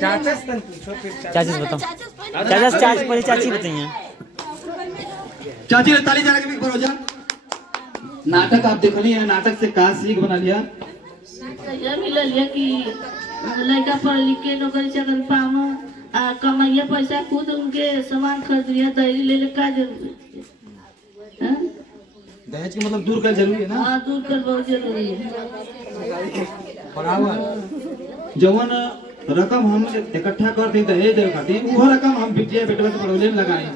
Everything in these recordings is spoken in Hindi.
चाची से बताओ, चाचा पहले चाची बताइए। चाची ने ताली जाने के भी भरोसा। नाटक आप देखो नहीं है, नाटक से कहा सीख बना लिया। यह मिला लिया कि लड़का पढ़ लिख के नौकरी चाकरी पावो, कमाइए पैसा खुद उनके सामान खरीद लिया, दहेज ले का जरूरी है? दहेज के मतलब दूर कर जरूरी है ना। हाँ, दूर कर बहुत जरूरी है। जवन रकम हम इकट्ठा करते दहेज देवे खातिर, वो रकम हम बिटिया बेटवा के पढ़ौले में लगाए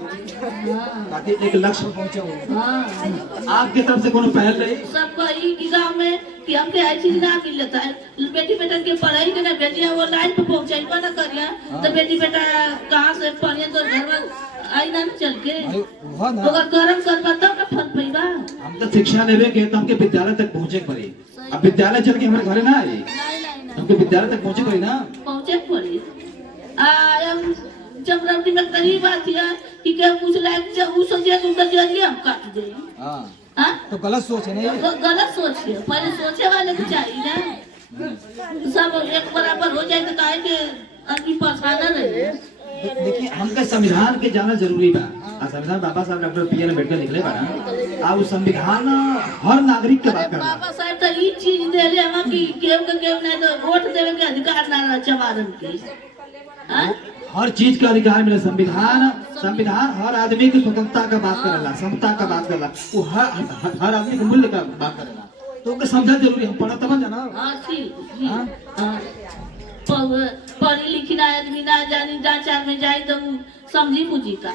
ताकि एक लक्ष्य पर पहुंचे। हाँ, आपके तरफ से कोनो पहल रही? सबको ई गाँव में कि हमके आई चीज ना मिल जाता है, बेटी बेटा के पढ़ाई के ना बेटिया वो लाइन पे पहुंचाइबा ना करिया, तो बेटी बेटा कहाँ से पढ़िए तो घर में आई ना चल के अगर कर्म करबा तब ना फल पैबा। हम तो शिक्षा लेवे के तो हमके विद्यालय तक पहुंचे पड़े। अब विद्यालय चल के हमारे घरे ना आई, हमके विद्यालय तक पहुंचे पड़े ना, पहुंचे पड़ी। जब रवटी में गरीब आती है कि क्या पूछ रहा है, जब वो सोचे तो उनका जरिए हम काट दे। हाँ, तो गलत सोच है ना, तो गलत सोच है। पहले सोचे वाले को चाहिए ना, सब एक बराबर हो जाए तो काहे के आदमी परेशान रहे। देखिए हमके संविधान के जाना जरूरी बा। संविधान बाबा साहब डॉक्टर पी.एन. अम्बेडकर लिखले बा। आ वो संविधान हर नागरिक के बात करता। बाबा साहब तो ये चीज दे ले हम कि केहू के केहू नहीं तो वोट देवे के अधिकार ना रहा चमारन के। हाँ, हर चीज का अधिकार मिले। संविधान हर आदमी की स्वतंत्रता का बात करेला, समता का बात करेला, वो हर आदमी के मूल्य का बात करेला। तो उनके समझना जरूरी। हम पढ़ा तब जाना। हाँ ठीक। पढ़ी लिखी ना आदमी ना जानी 4 में जाए तो समझी बुझी का।